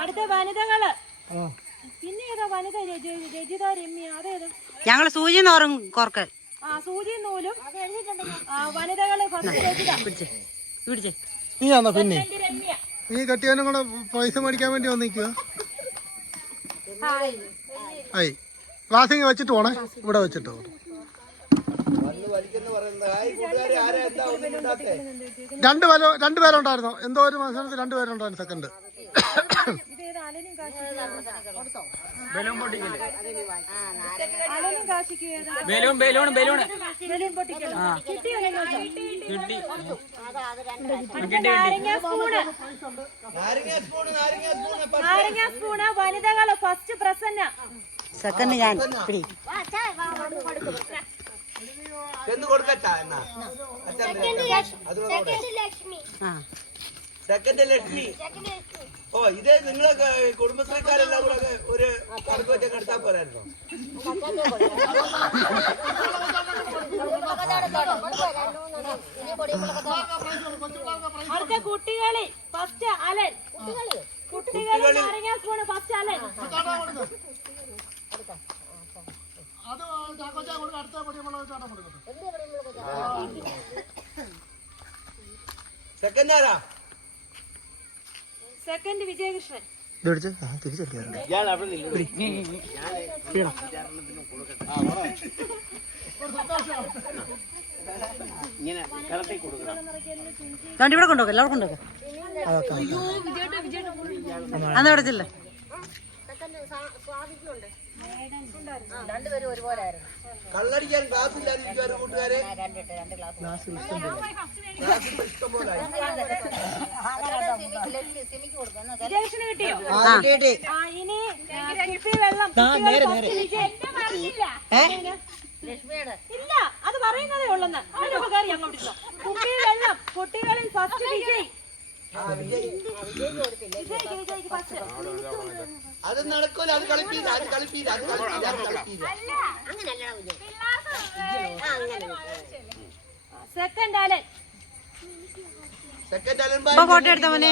അടുത്ത വനിതകൾ. പിന്നെ ഏതാ വനിത രജിത രമ്യ അതേത്? ഞങ്ങൾ സൂചി നോറും കോർക്കൽ ആ സൂചി നൂലും. ആ, വനിതകൾ ഫസ്റ്റ് രജിത പിടിച്ചേ പിടിച്ചേ. നീയാണോ പിന്നെ? സെക്കൻഡ് രമ്യ. നീ കെട്ടിയവനും കൂടെ പൈസ മേടിക്കാൻ വേണ്ടി വന്നിക്കുക ആയി ക്ലാസ്സിങ് വെച്ചിട്ട് പോണേ. ഇവിടെ വെച്ചിട്ട് പോണേ രണ്ട് പേരോ രണ്ട് പേരുണ്ടായിരുന്നോ. എന്തോ ഒരു മത്സരത്തിൽ രണ്ട് പേരുണ്ടായിരുന്നു സെക്കൻഡ് ബലൂൺ ബലൂൺ ബലൂൺ കിട്ടി നാരങ്ങ സ്പൂണ്. വനിതകൾ ഫസ്റ്റ് പ്രസന്ന. സെക്കൻഡ് ഞാൻ. ചെന്ന് കൊടുക്കട്ടാ എന്നാ. സെക്കൻഡ് ലക്ഷ്മി. ഓ ഇതേ നിങ്ങളെ കുടുംബശ്രീക്കാരെല്ലാം കൂടെ ഒരു കണക്ക് വെച്ചൊക്കെ എടുത്താൽ പോരായിരുന്നോ? അടുത്ത കുട്ടികളി ഫസ്റ്റ് അലൻ. കുട്ടികളി. നാരങ്ങ സ്പൂണ് ഫസ്റ്റ് അലൻ. സെക്കൻഡ് ചാക്കോച്ചാ സെക്കൻഡ് വിജയകൃഷ്ണൻ. പിടിച്ച് ചാട്ടം കൊടുക്കും സെക്കൻഡ് അവിടെ സെക്കൻഡ് കണ്ടി ഇവിടെ കൊണ്ടുപോക്കെ എല്ലാവർക്കും അതൊക്കെ. അന്ന് ഇവിടെ ചെല്ലേ. കള്ളടിക്കാൻ ക്ലാസ് ഇല്ലാതിരിക്കും കൂട്ടുകാരെ? ക്ലാസ് ഇഷ്ടം പോലെ വിജയകൃഷ്ണന് കിട്ടിയോ ആ ആ ഇനി ആ, കുപ്പി വെള്ളം കുട്ടികൾ first വിജയ്. ഇല്ല അത് പറയുന്നതേ ഉള്ളെന്ന്. അതിന്റെ ഉപകാരം ഞങ്ങൾ വെള്ളം കുട്ടികളിൽ ഫസ്റ്റ് വിജയ്. അത് നടക്കൂല അത് കളിപ്പീര അത് കളിപ്പീര അത് കളിപ്പീര അത് കളിപ്പീര സെക്കൻഡ് അലൻ സെക്കൻഡ് അലമ്പാ ഫോട്ടോ എടുത്ത മോനെ?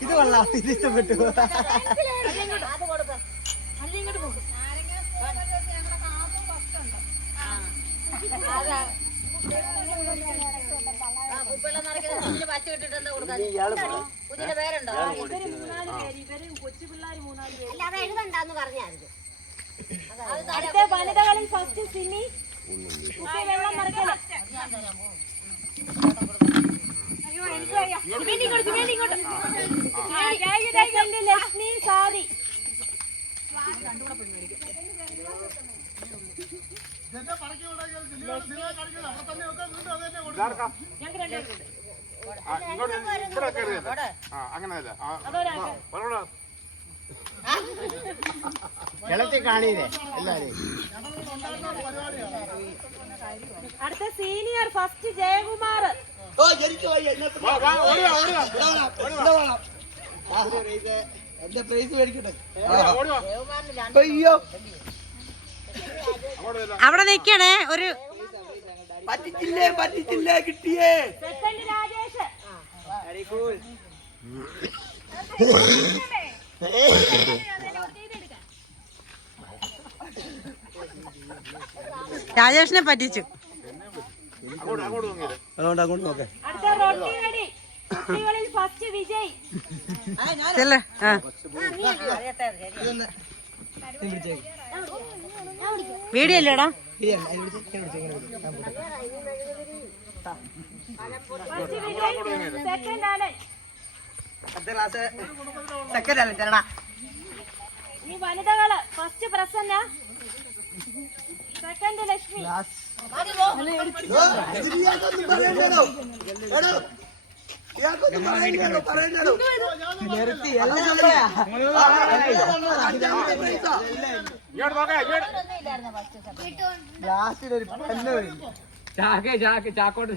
ഇത് കൊള്ളാം ഇത് ഇഷ്ടപ്പെട്ടു. ഇവർ മൂന്നാൽ പേര് ഇവരും കൊച്ചു പിള്ളേര് മൂന്നാൽ പേര്. അടുത്ത വനിതകളിൽ ഫസ്റ്റ് സിമി. വെള്ളം മറക്കല. ലക്ഷ്മി സാദി ഞങ്ങൾക്ക് അതൊരാൾക്ക് കിളത്തി കാണീരേ എല്ലാരും അടുത്ത സീനിയർ ഫസ്റ്റ് ജയകുമാർ. ഓ എനിക്ക് ഇവിടെ. ആ, എന്റെ പ്രൈസ് മേടിക്കട്ടെ. അയ്യോ. അവിടെ നിക്കണേ ഒരു പറ്റിച്ചില്ലേ പറ്റിച്ചില്ലേ കിട്ടിയേ. രാജേഷിനെ പറ്റിച്ചു അതുകൊണ്ട് അങ്ങോട്ട് നോക്കേ ചെല്ലേ വീഡിയോ അല്ലേടാ സെക്കൻഡ് ആണ് സെക്കൻഡ് അല്ലേ ചെല്ലടാ ഈ വനിതകൾ ഫസ്റ്റ് പ്രസന്ന സെക്കൻഡ് ലക്ഷ്മി. ചാക്കോട്ട്.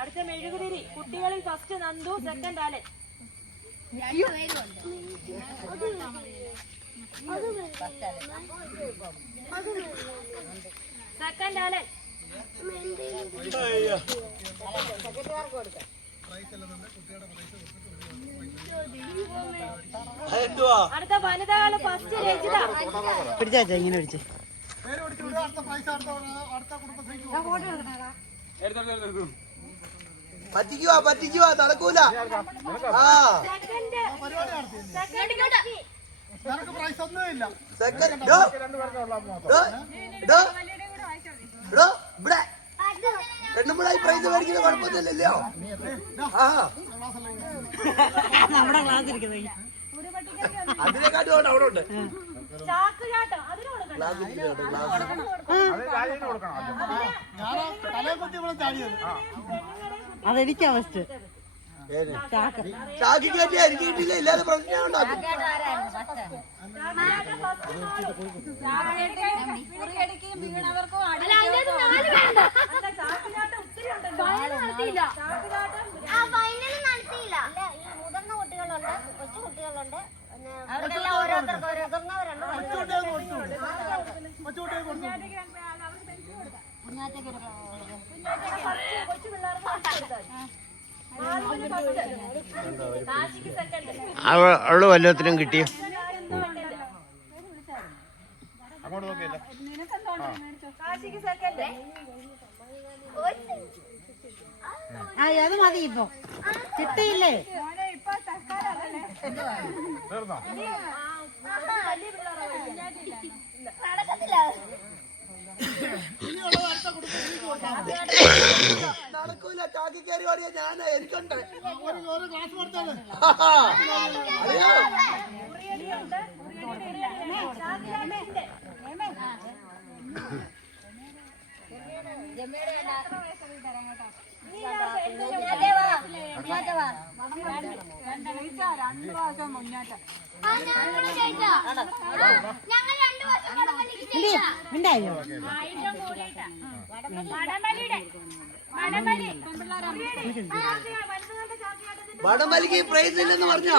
അടുത്ത മെഴുകുതിരി. കുട്ടികളിൽ first Nandu second Alan second Alan അടുത്ത വനിതകൾ ഫസ്റ്റ് രചിത പിടിച്ചാ ഇങ്ങനെ പിടിച്ച്. അടുത്ത പ്രൈസ് അടുത്ത അടുത്ത കുടുംബശ്രീക്ക് പറ്റിക്കുവാ പറ്റിക്കുവാ നടക്കൂല. ആ. നടത്തിയില്ലേ? നിനക്ക് പ്രൈസ് മേടിക്കുന്ന കുഴപ്പമൊന്നുമില്ലല്ലോ. ആ. അതിനെക്കാട്ടും അവിടെ ഉണ്ട്. അതെനിക്കാ ഫസ്റ്റ്? ചാക്കി. കയറ്റിയാ എനിക്ക് കിട്ടിയില്ല ഇല്ലാതെ പ്രശ്നം ഉണ്ടാക്കും. അവൾ വല്ലത്തിനും കിട്ടിയോ കാശിക്ക് സെക്കൻഡ് ആ അത് മതി ഇപ്പൊ. കിട്ടിയില്ലേ? നടക്കത്തില്ല. നടക്കൂല ചാക്കി കയറി ഓടിയാ ഞാൻ എനിക്കുണ്ട് ഒരു പ്രാവശ്യം ജയിച്ചോ? ഞങ്ങൾ ഉണ്ടായോ വടംവലിക്ക് പ്രൈസ് ഇല്ലെന്ന് പറഞ്ഞോ?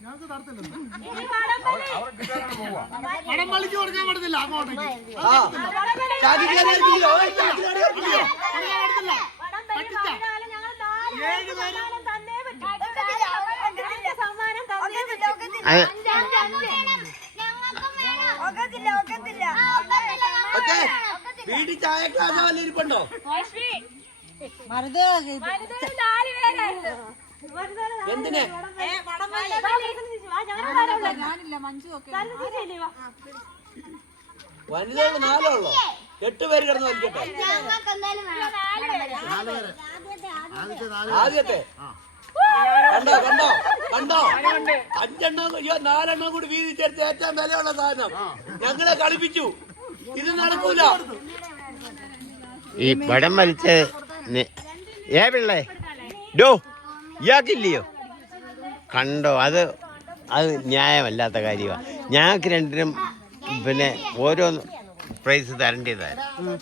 ഞങ്ങൾക്ക് കൊടുക്കാൻ പറ്റത്തില്ല അവരുടെ വീട്ടിൽ ചായ ക്ലാസ് വല്ല ഇരിപ്പുണ്ടോ? വനിതകൾ നാല് പേരായിരുന്നു. എന്തിന്? വനിതകൾ നാലോ ഉള്ളോ? എട്ട് പേര് കിടന്ന് വലിക്കട്ടെ. ആദ്യത്തെ കണ്ടോ കണ്ടോ കണ്ടോ? അഞ്ചെണ്ണം അയ്യോ നാലെണ്ണം കൂടി വീതി ചേർത്ത് ഏറ്റവും വിലയുള്ള സാധനം. ഞങ്ങളെ കളിപ്പിച്ചു. ഇത് നടക്കൂല. ഈ പടം വലിച്ച് ഏ പിള്ളേ? ഡോ ഇയാൾക്കില്ലയോ? കണ്ടോ അത് അത് ന്യായമല്ലാത്ത കാര്യമാണ് ഞങ്ങൾക്ക് രണ്ടിനും പിന്നെ ഓരോ പ്രൈസ് തരേണ്ടതായിരുന്നു